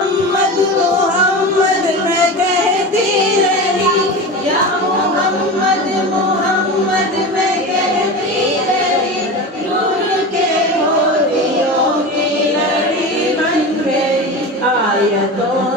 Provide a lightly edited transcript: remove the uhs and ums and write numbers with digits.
محمد محمد میں کہتی رہی، یا محمد محمد میں کہتی رہی، نور کے موتیوں کی لڑی بن گئی آیتوں